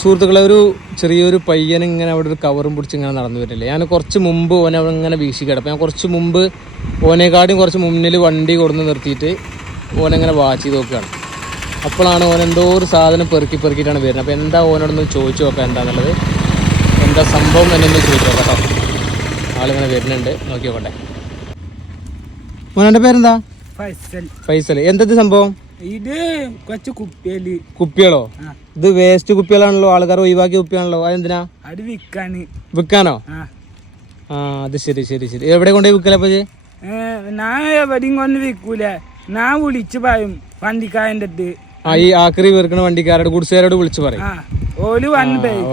സുഹൃത്തുക്കളെ ഒരു ചെറിയൊരു പയ്യൻ ഇങ്ങനെ അവിടെ ഒരു കവറും പിടിച്ച് ഇങ്ങനെ നടന്നു വരില്ലേ? ഞാൻ കുറച്ച് മുമ്പ് ഓനെ അവിടെ ഇങ്ങനെ വീശി അപ്പം ഞാൻ കുറച്ച് മുമ്പ് ഓനെക്കാട്ടും കുറച്ച് മുന്നിൽ വണ്ടി കൊടുന്ന് നിർത്തിയിട്ട് ഓനെങ്ങനെ വാച്ച് ചെയ്ത് നോക്കുകയാണ്. അപ്പോഴാണ് ഓൻ എന്തോ ഒരു സാധനം പെറുക്കി പെറുക്കിയിട്ടാണ് വരുന്നത്. അപ്പോൾ എന്താ ഓനോടൊന്ന് ചോദിച്ചു നോക്കാം എന്താണെന്നുള്ളത് എന്താ സംഭവം എന്നൊന്ന് ചോദിച്ചു നോക്കാം കേട്ടോ. ആളിങ്ങനെ വരുന്നുണ്ട്. നോക്കി നോക്കട്ടെ. മോനെ പേരെന്താ? ഫൈസൽ. ഫൈസൽ. എന്തത് സംഭവം? ഇത് കൊച്ചു കുപ്പിയൽ. കുപ്പികളോ? ഇത് വേസ്റ്റ് കുപ്പികളാണല്ലോ? ആൾക്കാർ ഒഴിവാക്കിയ കുപ്പിയാണല്ലോ? അതെന്തിനാ? അത് വിൽക്കാന് വിൽക്കാനോ ആ. അത് ശരി ശരി ശരി. എവിടെ കൊണ്ടുപോയി വിൽക്കലപ്പോ ഞാൻ എവിടെയും കൊണ്ട് വിൽക്കൂല ഞാൻ വിളിച്ചു പറയും വണ്ടിക്കാരന്റെ അടുത്ത്. ആ ഈ ആക്രി വീർക്കണ വണ്ടിക്കാരോട് ഗുഡ്സുകാരോട് വിളിച്ചു പറയും. ഓൽ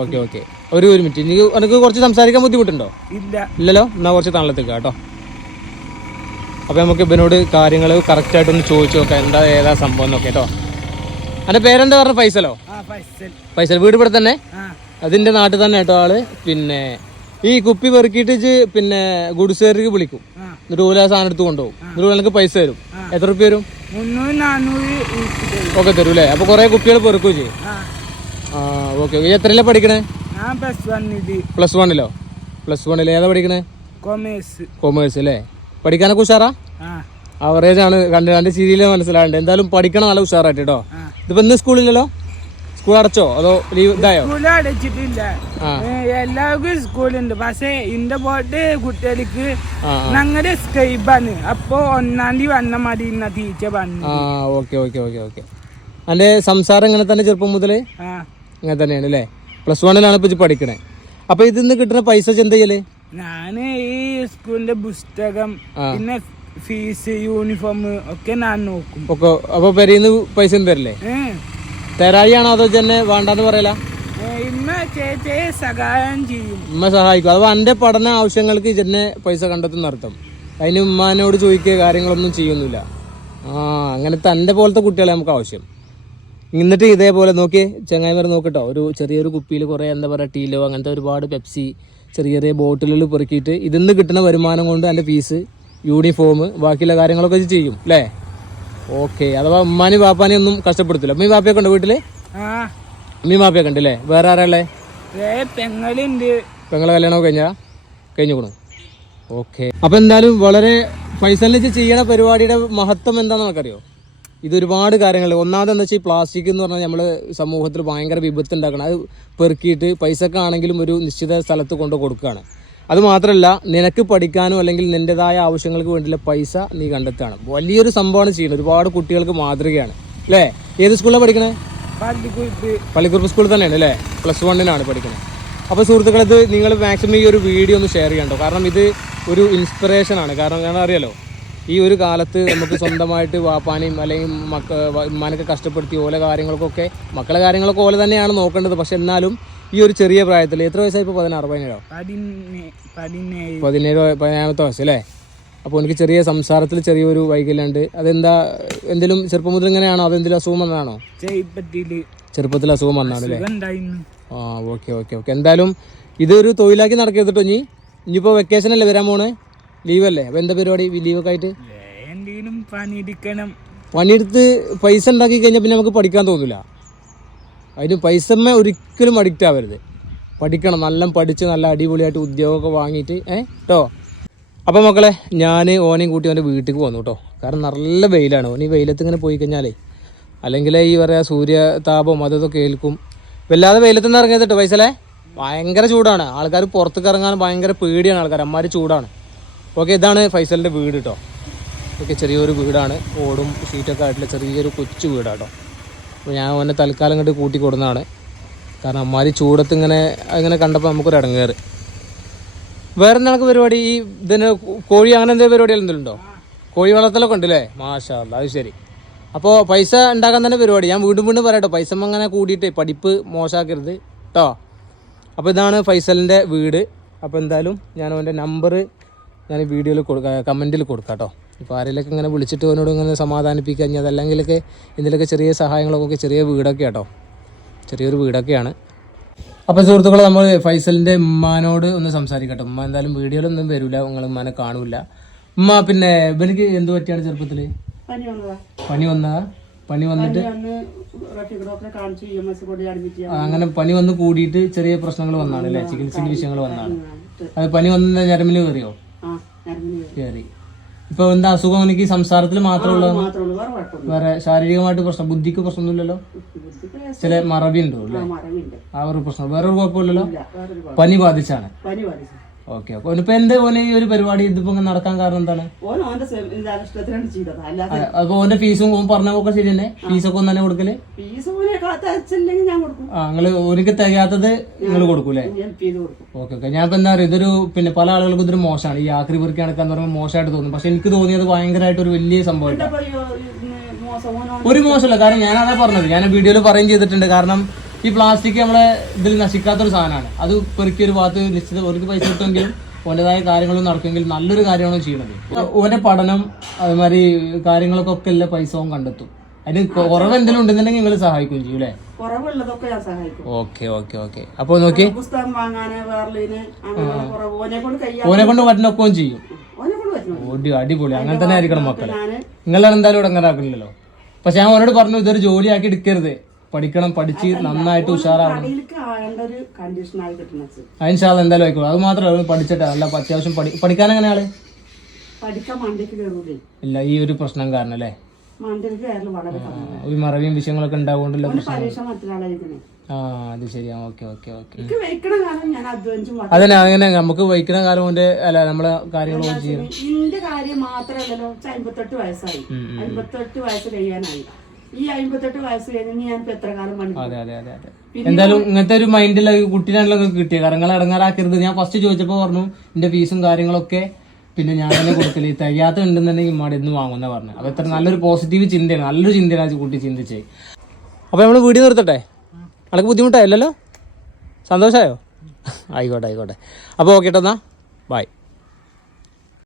ഓക്കെ ഓക്കെ. ഒരു ഒരു മിനിറ്റ്. എനിക്ക് എനിക്ക് കുറച്ച് സംസാരിക്കാൻ ബുദ്ധിമുട്ടുണ്ടോ? ഇല്ല. ഇല്ലല്ലോ? എന്നാ കുറച്ച് തണലത്തേക്ക് കേട്ടോ. അപ്പൊ നമുക്ക് ഇവനോട് കാര്യങ്ങൾ കറക്റ്റ് ആയിട്ടൊന്ന് ചോദിച്ചു നോക്കാം. എന്താ ഏതാ സംഭവം എന്നൊക്കെ കേട്ടോ അന്റെ പേരെന്താ പറഞ്ഞ? ഫൈസലോ? ഫൈസൽ. വീട് ഇവിടെ തന്നെ? അതിന്റെ നാട്ടിൽ തന്നെ കേട്ടോ ആൾ. പിന്നെ ഈ കുപ്പി പെറുക്കിയിട്ട് പിന്നെ ഗുഡ്സുകാർക്ക് വിളിക്കും. എന്നിട്ട് ഓല സാധനം എടുത്ത് കൊണ്ടുപോകും. എന്നിട്ട് എനിക്ക് പൈസ തരും. എത്ര റുപ്യ വരും. ഒക്കെ തരും അല്ലേ അപ്പൊ കുറെ കുപ്പികൾ പെറുക്കും ചെയ്യും ആ. ഓക്കെ എത്രയിലാ പഠിക്കണേ? പ്ലസ് വണ്ണിലോ പ്ലസ് വണ്ണിൽ ഏതാ പഠിക്കണേ? കൊമേഴ്സ് കൊമേഴ്സ് അല്ലേ പഠിക്കാനൊക്കെ ഉഷാറാ? ആ. ആവറേജ് ആണ്. കണ്ട് രണ്ട് സീരിയൽ മനസ്സിലാകണ്ടേ എന്തായാലും പഠിക്കണം നല്ല ഉഷാറായിട്ട് കേട്ടോ ഇതിപ്പോ ഇന്ന് സ്കൂളില്ലല്ലോ സ്കൂൾ അടച്ചോ? അതോ ലീവ് ഇതായോ? അടച്ചിട്ടില്ല. എല്ലാവർക്കും സ്കൂളുണ്ട് പക്ഷേ ഇന്റെ പോട്ട് കുട്ടികൾക്ക് ഞങ്ങടെ ഞങ്ങളുടെ സ്കൈബാണ് അപ്പൊ ഒന്നാം തീയതി വന്ന മതി ഇന്ന ടീച്ചർ ആ ഓക്കെ ഓക്കെ ഓക്കെ ഓക്കെ. എന്റെ സംസാരം ഇങ്ങനെ തന്നെ ചെറുപ്പം മുതൽ ആ. ഇങ്ങനെ തന്നെയാണ് അല്ലേ പ്ലസ് വണ്ണിലാണ് ഇപ്പൊ പഠിക്കണേ. അപ്പൊ ഇതിന്ന് കിട്ടുന്ന പൈസ ചെന്ത ഞാൻ ഈ സ്കൂളിന്റെ പുസ്തകം പിന്നെ ഫീസ് യൂണിഫോം ഒക്കെ ഞാൻ നോക്കും. ഒക്കെ അപ്പൊ പെരീന്ന് പൈസ ഒന്നും തരില്ലേ? തരായിയാണോ അതോ ചെന്നെ വേണ്ടെന്ന് പറയല? ഇമ്മ ചേച്ചിയെ സഹായം ചെയ്യും. ഉമ്മ സഹായിക്കും. അഥവാ എന്റെ പഠന ആവശ്യങ്ങൾക്ക് ചെന്നെ പൈസ കണ്ടെത്തുന്ന അർത്ഥം അതിന് ഉമ്മാനോട് ചോദിക്കുക കാര്യങ്ങളൊന്നും ചെയ്യുന്നില്ല. ആ അങ്ങനെ തന്റെ പോലത്തെ കുട്ടികളെ നമുക്ക് ആവശ്യം. എന്നിട്ട് ഇതേപോലെ നോക്കി ചങ്ങായിമാർ നോക്കട്ടോ ഒരു ചെറിയൊരു കുപ്പിയിൽ കുറേ എന്താ പറയുക ടീലോ അങ്ങനത്തെ ഒരുപാട് പെപ്സി ചെറിയ ചെറിയ ബോട്ടിലുകൾ പെറുക്കിയിട്ട് ഇതിന്ന് കിട്ടുന്ന വരുമാനം കൊണ്ട് എന്റെ ഫീസ് യൂണിഫോം ബാക്കിയുള്ള കാര്യങ്ങളൊക്കെ ചെയ്യും അല്ലേ ഓക്കെ അഥവാ ഉമ്മാനും പാപ്പാനി ഒന്നും കഷ്ടപ്പെടുത്തില്ല. ഉമ്മയും പാപ്പയൊക്കെ ഉണ്ട് വീട്ടിൽ ആ. ഉമ്മി പാപ്പയൊക്കെ ഉണ്ട് അല്ലേ വേറെ ആരാളെ പെങ്ങളെ കല്യാണം കഴിഞ്ഞാ? കഴിഞ്ഞുകൂടും ഓക്കെ അപ്പൊ എന്തായാലും വളരെ പൈസലിച്ച് ചെയ്യണ പരിപാടിയുടെ മഹത്വം എന്താണെന്ന് നമുക്കറിയോ? ഇത് ഒരുപാട് കാര്യങ്ങൾ. ഒന്നാമതെന്ന് വെച്ചാൽ ഈ പ്ലാസ്റ്റിക് എന്ന് പറഞ്ഞാൽ നമ്മൾ സമൂഹത്തിൽ ഭയങ്കര വിപത്ത് ഉണ്ടാക്കണം അത് പെറുക്കിയിട്ട് പൈസക്കാണെങ്കിലും ഒരു നിശ്ചിത സ്ഥലത്ത് കൊണ്ട് കൊടുക്കുകയാണ് അത് മാത്രമല്ല നിനക്ക് പഠിക്കാനോ അല്ലെങ്കിൽ നിന്റെതായ ആവശ്യങ്ങൾക്ക് വേണ്ടിയുള്ള പൈസ നീ കണ്ടെത്തുകയാണ്. വലിയൊരു സംഭവമാണ് ചെയ്യുന്നത്. ഒരുപാട് കുട്ടികൾക്ക് മാതൃകയാണ്. അല്ലേ ഏത് സ്കൂളിലാണ് പഠിക്കണേ? പള്ളിക്കുറുപ്പ് സ്കൂളിൽ തന്നെയാണ് അല്ലേ പ്ലസ് വണ്ണിനാണ് പഠിക്കുന്നത് അപ്പോൾ സുഹൃത്തുക്കളെ ഇത് നിങ്ങൾ മാക്സിമം ഈ ഒരു വീഡിയോ ഒന്ന് ഷെയർ ചെയ്യണ്ടോ കാരണം ഇത് ഒരു ഇൻസ്പിറേഷൻ ആണ് കാരണം ഞാൻ അറിയാലോ? ഈ ഒരു കാലത്ത് നമുക്ക് സ്വന്തമായിട്ട് വാപ്പാനെയും അല്ലെങ്കിൽ മക്ക ഉമ്മാനൊക്കെ കഷ്ടപ്പെടുത്തി ഓല കാര്യങ്ങൾക്കൊക്കെ മക്കളെ കാര്യങ്ങളൊക്കെ ഓല തന്നെയാണ് നോക്കേണ്ടത്. പക്ഷെ എന്നാലും ഈ ഒരു ചെറിയ പ്രായത്തിൽ എത്ര വയസ്സായി ഇപ്പോൾ പതിനാറ് പതിനേഴോ? പതിനേ പതിനേഴ്. പതിനേഴോ പതിനേഴാമത്തെ വയസ്സ് അല്ലേ? അപ്പോൾ എനിക്ക് ചെറിയ സംസാരത്തിൽ ചെറിയൊരു വൈകല്യമുണ്ട്. അതെന്താ എന്തെങ്കിലും ചെറുപ്പം മുതൽ ഇങ്ങനെയാണോ? അതെന്തെങ്കിലും അസുഖം വന്നതാണോ ചെറുപ്പത്തിൽ അസുഖം വന്നാണല്ലേ ആ ഓക്കെ ഓക്കെ ഓക്കെ. എന്തായാലും ഇതൊരു തൊഴിലാക്കി നടക്കരുതട്ടോ ഇനി. ഇനിയിപ്പോൾ വെക്കേഷൻ അല്ലേ വരാൻ പോണേ? ലീവല്ലേ? അപ്പൊ എന്താ പരിപാടി? ലീവൊക്കെ ആയിട്ട് എന്തെങ്കിലും പണിയെടുക്കണം. പണിയെടുത്ത് പൈസ ഉണ്ടാക്കി കഴിഞ്ഞാൽ പിന്നെ നമുക്ക് പഠിക്കാൻ തോന്നില്ല അതിന് പൈസമ്മ ഒരിക്കലും അഡിക്റ്റ് ആവരുത്. പഠിക്കണം നല്ല പഠിച്ച് നല്ല അടിപൊളിയായിട്ട് ഉദ്യോഗമൊക്കെ വാങ്ങിയിട്ട് ഏ? കേട്ടോ അപ്പോൾ മക്കളെ ഞാൻ ഓനെയും കൂട്ടി അവന്റെ വീട്ടിലേക്ക് വന്നു കേട്ടോ കാരണം നല്ല വെയിലാണ്. ഓൻ ഈ വെയിലത്ത് ഇങ്ങനെ പോയി കഴിഞ്ഞാലേ അല്ലെങ്കിൽ ഈ പറയാ സൂര്യതാപം അതൊക്കെ ഏൽക്കും വല്ലാതെ വെയിലത്ത് നിന്ന് ഇറങ്ങിയത് കേട്ടോ പൈസലേ. ഭയങ്കര ചൂടാണ്. ആൾക്കാർ പുറത്തേക്ക് ഇറങ്ങാൻ ഭയങ്കര പേടിയാണ് ആൾക്കാർ അമ്മാര് ചൂടാണ്. ഓക്കെ ഇതാണ് ഫൈസലിന്റെ വീട് കേട്ടോ ഓക്കെ ചെറിയൊരു വീടാണ്. ഓടും ഷീറ്റൊക്കെ ആയിട്ടുള്ള ചെറിയൊരു കൊച്ചു വീടാട്ടോ. അപ്പോൾ ഞാൻ അവനെ തൽക്കാലം ഇങ്ങോട്ട് കൂട്ടി കൊടുന്നതാണ്. കാരണം അമ്മാരി ചൂടത്ത് ഇങ്ങനെ അങ്ങനെ കണ്ടപ്പോൾ നമുക്കൊരു ഇടങ്ങേറ്. വേറെ എന്താണ് പരിപാടി? ഈ ഇതിന് കോഴി അങ്ങനെ എന്തെങ്കിലും പരിപാടി എന്തെങ്കിലും ഉണ്ടോ? കോഴി വളർത്തലൊക്കെ ഉണ്ടല്ലേ മാഷാ അത് ശരി. അപ്പോൾ പൈസ ഉണ്ടാക്കാൻ തന്നെ പരിപാടി. ഞാൻ വീണ്ടും വീണ്ടും പറയട്ടോ പൈസ അങ്ങനെ കൂടിയിട്ട് പഠിപ്പ് മോശമാക്കരുത് കേട്ടോ അപ്പോൾ ഇതാണ് ഫൈസലിന്റെ വീട്. അപ്പോൾ എന്തായാലും ഞാൻ അവന്റെ നമ്പർ ഞാൻ വീഡിയോയിൽ കൊടുക്കാം കമന്റിൽ കൊടുക്കാം കേട്ടോ. ഇപ്പോൾ ആരെങ്കിലൊക്കെ ഇങ്ങനെ വിളിച്ചിട്ട് അവനോട് ഇങ്ങനെ സമാധാനിപ്പിക്കുക ഇനി അതല്ലെങ്കിലൊക്കെ ഇതിലൊക്കെ ചെറിയ സഹായങ്ങളൊക്കെ ചെറിയ വീടൊക്കെ കേട്ടോ. ചെറിയൊരു വീടൊക്കെയാണ്. അപ്പോൾ സുഹൃത്തുക്കളെ നമ്മൾ ഫൈസലിന്റെ ഉമ്മാനോട് ഒന്ന് സംസാരിക്കട്ടെ. ഉമ്മ എന്തായാലും വീഡിയോയിലൊന്നും വരില്ല നിങ്ങൾ ഉമ്മാനെ കാണൂല. ഉമ്മ പിന്നെ ഇവനിക്ക് എന്ത് പറ്റിയാണ് ചെറുപ്പത്തിൽ പണി വന്നതാ. പണി വന്നിട്ട്? അങ്ങനെ പണി വന്ന് കൂടിയിട്ട് ചെറിയ പ്രശ്നങ്ങൾ വന്നാണ് അല്ലേ? ചികിത്സയ്ക്ക് വിഷയങ്ങൾ വന്നാണ്. അത് പണി വന്ന ഞരമ്പിൽ കയറിയോ? കയറി ഇപ്പൊ എന്താ അസുഖം എനിക്ക് സംസാരത്തിൽ മാത്രമുള്ള വേറെ ശാരീരികമായിട്ട് പ്രശ്നം ബുദ്ധിക്ക് പ്രശ്നമൊന്നുമില്ലല്ലോ? ചില മറവി ഉണ്ടോ അല്ലേ? ആ ഒരു പ്രശ്നം. വേറെ ഒരു കുഴപ്പമില്ലല്ലോ? ഇല്ല വേറൊരു കുഴപ്പം പനി ബാധിച്ചാണ്. Okay okay. ഇപ്പൊ എന്താ ഓന് ഈ ഒരു പരിപാടി ഇതിപ്പോ നടക്കാൻ കാരണം എന്താണ്? അപ്പൊ ഓന്റെ ഫീസും പറഞ്ഞ പോക്കെ ശരി തന്നെ? ഫീസൊക്കെ ഒന്നും തന്നെ കൊടുക്കൽ? ഫീസ് നിങ്ങൾ ഒരിക്കൽ തികയാത്തത് നിങ്ങൾ കൊടുക്കൂലേ? Okay okay. ഞാൻ ഇപ്പൊ എന്താ പറയുക ഇതൊരു പിന്നെ പല ആളുകൾക്കും ഇതൊരു മോശമാണ്. ഈ ആക്രി പെറുക്കി നടക്കാന്ന് പറയുമ്പോൾ മോശമായിട്ട് തോന്നും. പക്ഷെ എനിക്ക് തോന്നിയത് ഭയങ്കരമായിട്ട് ഒരു വലിയ സംഭവം ഒരു മോശമല്ല. കാരണം ഞാൻ അതാ പറഞ്ഞത്. ഞാൻ വീഡിയോയിൽ പറയും ചെയ്തിട്ടുണ്ട്. കാരണം ഈ പ്ലാസ്റ്റിക് നമ്മളെ ഇതിൽ നശിക്കാത്തൊരു സാധനമാണ്. അത് പെറുക്കി ഒരു ഭാഗത്ത് നിശ്ചിത ഒരു പൈസ കിട്ടുമെങ്കിലും ഓന്റെതായ കാര്യങ്ങളും നടക്കുമെങ്കിൽ നല്ലൊരു കാര്യമാണ് ചെയ്യുന്നത്. ഓന്റെ പഠനം അതുമാതിരി കാര്യങ്ങളൊക്കെ ഒക്കെ എല്ലാ പൈസ കണ്ടെത്തും. അതിന് കുറവ് എന്തെങ്കിലും ഉണ്ടെന്നുണ്ടെങ്കിൽ നിങ്ങൾ സഹായിക്കും ചെയ്യും അല്ലേ? കുറവുള്ളതൊക്കെ ഞാൻ സഹായിക്കും. Okay okay okay. അപ്പൊ നോക്കി. പുസ്തകം വാങ്ങാന് വേർലിന് അങ്ങനെ കുറവ്. ഓനെ കൊണ്ട് ഓനെ കൊണ്ട് പറ്റുന്നൊക്കെ ചെയ്യും. ഓടി അടിപൊളി. അങ്ങനെ തന്നെ ആയിരിക്കണം മക്കളെ. നിങ്ങളാണ് എന്തായാലും ഉടങ്ങാറാക്കണില്ലല്ലോ പക്ഷെ ഞാൻ അവനോട് പറഞ്ഞു ഇതൊരു ജോലിയാക്കി എടുക്കരുത്. പഠിക്കണം പഠിച്ച് നന്നായിട്ട് ഉഷാറാവണം. അതിൻഷാൽ എന്തായാലും ആയിക്കോളും. അത് മാത്രമല്ല പഠിച്ചിട്ട് നല്ല അത്യാവശ്യം പഠി പഠിക്കാൻ എങ്ങനെ ആൾ? പഠിക്കാൻ മണ്ടയ്ക്ക് കയറൂലേ. ഇല്ല ഈ ഒരു പ്രശ്നം കാരണം അല്ലേ? മണ്ടയ്ക്ക് കയറൽ വളരെ ഈ മറവിയും വിഷയങ്ങളൊക്കെ ഉണ്ടാവുകൊണ്ടല്ലോ ഓന് പരീക്ഷ മറ്റൊരാളായിരിക്കണേ ആ അത് ശരിയാ. Okay okay okay. എനിക്ക് വെക്കണ കാലം ഞാൻ അധ്വാനിച്ചും വ- അതന്നെ അങ്ങനെ നമുക്ക് വഹിക്കുന്ന കാലം കൊണ്ട് അല്ല നമ്മളെ കാര്യങ്ങൾ ചെയ്യും ഇന്റെ കാര്യം മാത്രമല്ലല്ലോ ഇച്ച് അമ്പത്തെട്ട് വയസ്സായി. അമ്പത്തെട്ട് വയസ്സ് കഴിയാനായി. ഈ അമ്പത്തെട്ട് വയസ്സ് കഴിഞ്ഞ് ഞാൻ ഇപ്പൊ എത്ര കാലം പണി അതെ അതെ അതെ അതെ. എന്തായാലും ഇങ്ങനത്തെ ഒരു മൈൻഡിലുള്ള കുട്ടീനാണല്ലോ കിട്ടിയത് കാരണം നിങ്ങൾ ഇടങ്ങാറാക്കരുത് ഞാൻ ഫസ്റ്റ് ചോദിച്ചപ്പോൾ പറഞ്ഞു എന്റെ ഫീസും കാര്യങ്ങളൊക്കെ പിന്നെ ഞാൻ തന്നെ കൊടുക്കൽ തികയാത്ത ഉണ്ടെന്നുണ്ടെങ്കിൽ ഇമ്മാടെ ഇന്ന് വാങ്ങുന്ന പറഞ്ഞു. അപ്പൊ എത്ര നല്ലൊരു പോസിറ്റീവ് ചിന്തയാണ്. നല്ലൊരു ചിന്തയാണ് കൂട്ടി ചിന്തിച്ചേ. അപ്പൊ നമ്മൾ വീഡിയോ നിർത്തട്ടെ? അനക്ക് ബുദ്ധിമുട്ടായല്ലോ സന്തോഷമായോ ആയിക്കോട്ടെ ആയിക്കോട്ടെ. അപ്പോൾ ഓക്കെ കേട്ടോ എന്നാ. ബൈ